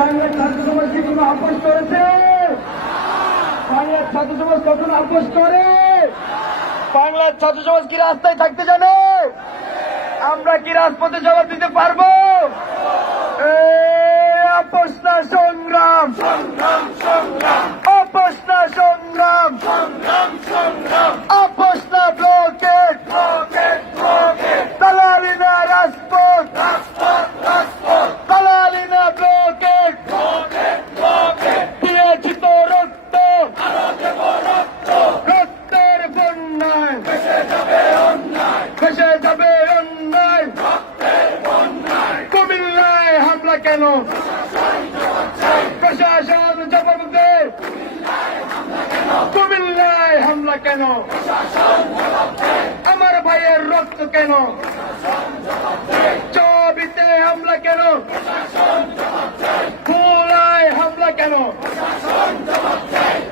বাংলার ছাত্র সমাজ কি রাস্তায় থাকতে জানে আমরা কি রাজপথে জবাব দিতে পারবো অপস্তা সংগ্রাম সংগ্রাম সংগ্রাম অপস্তা সংগ্রাম সংগ্রাম সংগ্রাম আমার ভাইয়ের রক্ত কেন চবিতে হামলা কেন পুলায় হামলা কেন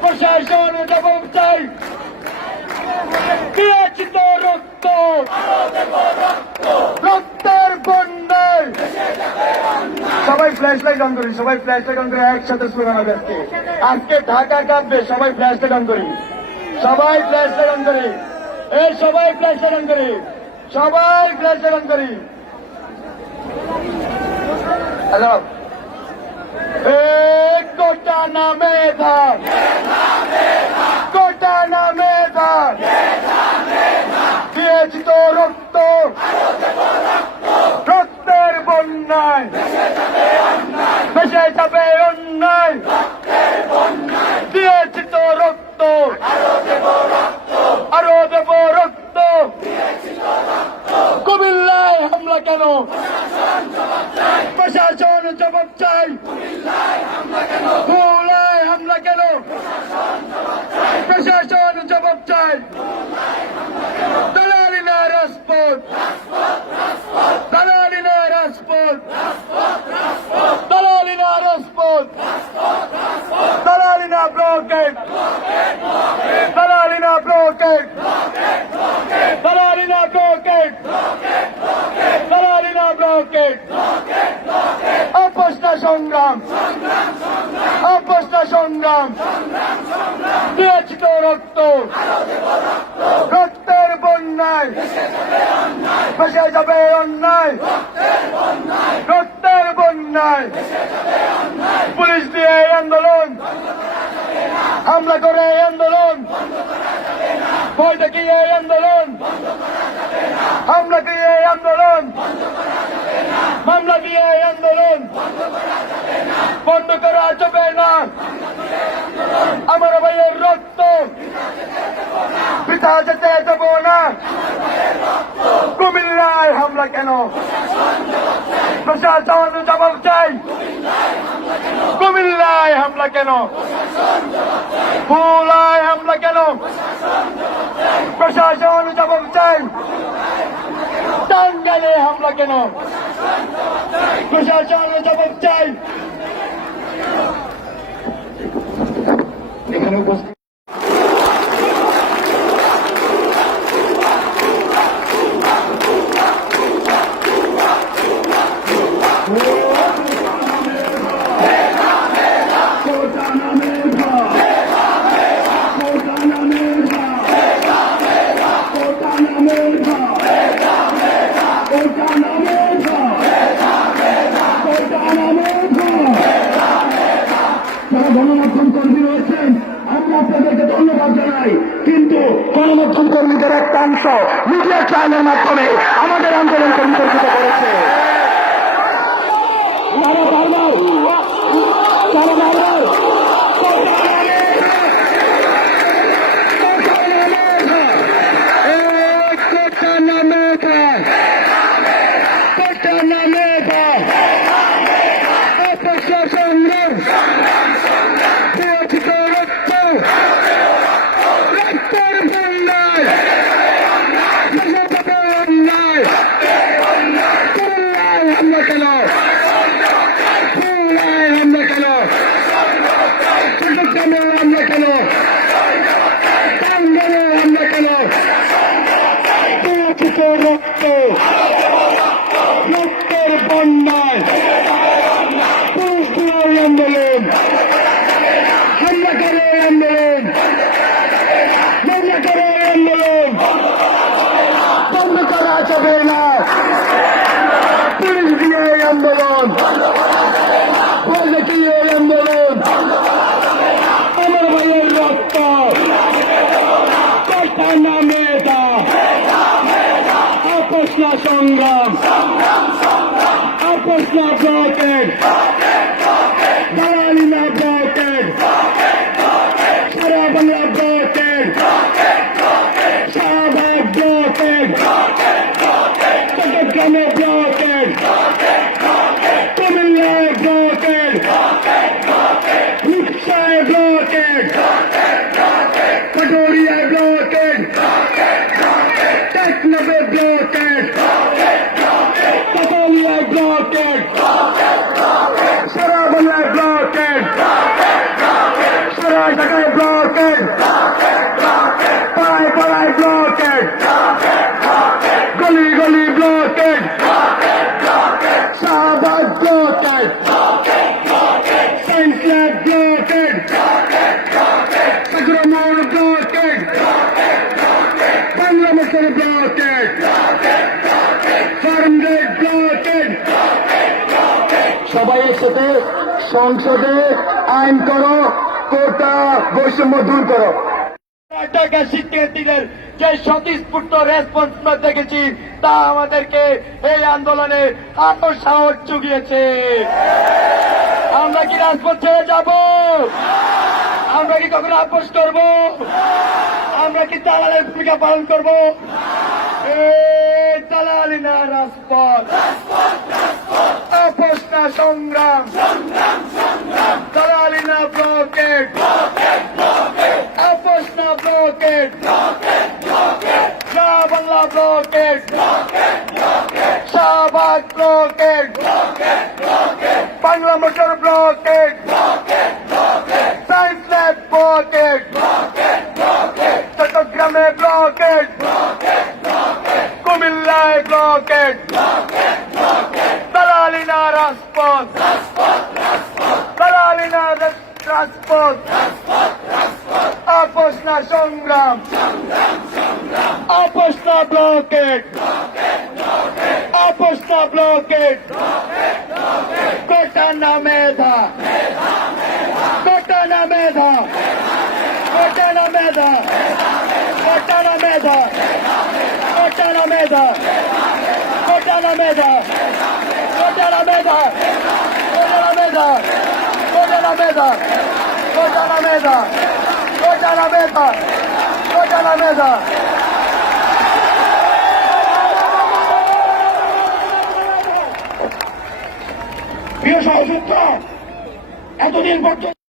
প্রশাসন জবাব চাই রক্ত রক্তের বন্যায় সবাই ফ্ল্যাশ লাইট অন করি সবাই ফ্ল্যাশ লাইট অন করি একসাথে আজকে ঢাকা কাঁদবে সবাই ফ্ল্যাশ লাইট অন করি সবাই ফ্ল্যাশ ধারণ করি এই সবাই ফ্ল্যাশ ধারণ করি সবাই ফ্ল্যাশ ধারণ করি হ্যালো কোটা নামে থা কোটা নামে থা দিয়েছি তো রক্ত রক্তের বন্যায় বেশে যাবে সংগ্রাম অভ্যস্ত সংগ্রাম বিরাচিত রক্ত রক্তের বন্যায় ভেসে যাবে অন্যায় রক্তের বন্যায় পুলিশ দিয়ে আন্দোলন হামলা করে এই আন্দোলন ভয় আন্দোলন হামলা দিয়ে আন্দোলন মামলা দিয়ে আন্দোলন বন্ধ করা যাবে না আমার ভাইয়ের রক্ত পিতা যেতে দেব না কুমিল্লায় হামলা কেন প্রশাসন জবাব চাই কুমিল্লায় হামলা কেন ফুলায় হামলা কেন প্রশাসন জবাব চাই টাঙ্গালে হামলা কেন প্রশাসন জবাব চাই no pues, অংশ মিডিয়া ট্রায়ালের মাধ্যমে আমাদের আন্দোলনকে বিতর্কিত করেছে তারা বারবার তারা বারবার হবে না পুলিশ দিয়ে এই আন্দোলন পলিটি এই আন্দোলন আমার ভাইয়ের রক্ত সংগ্রাম আপোষ ঢাকায় ঢাকায় ব্লকেট পাড়ায় পাড়ায় ব্লকেট গলি গলি blockade Shahbag blockade central blockade সাগরমোহন blockade বাংলাদেশের ব্লকেট ফার্মগেট ব্লকেট সবাই একসাথে সংসদে আইন করো কোটা বৈষম্য দূর করো এটাকে ঢাকা দিলেন যে স্বতঃস্ফূর্ত রেসপন্স আমরা দেখেছি তা আমাদেরকে এই আন্দোলনে আরো সাহস জুগিয়েছে আমরা কি রাজপথ ছেড়ে যাব আমরা কি কখনো আপোষ করব আমরা কি দালালের ভূমিকা পালন করব দালালি না রাজপথ আপোষ না সংগ্রাম blockade Shah Bangla blockade Shahbag blockade Bangla motor blockade science lab blockade চট্টগ্রামে ব্লকেট কুমিল্লায় ব্লকেট দালালিনা রাজপথ দালালিনা রাজপথ আপোষ না সংগ্রাম আপোষ না ব্লকেট আপোষ না ব্লকেট কোটা না মেধা কোটা না মেধা কোটা না মেধা কোটা না মেধা কোটা না মেধা কোটা না মেধা কোটা না মেধা কোটা না মেধা কোটা না মেধা কোটা না মেধা Vota la mesa. Vota la mesa. প্রিয় সহযোদ্ধা এতদিন পর্যন্ত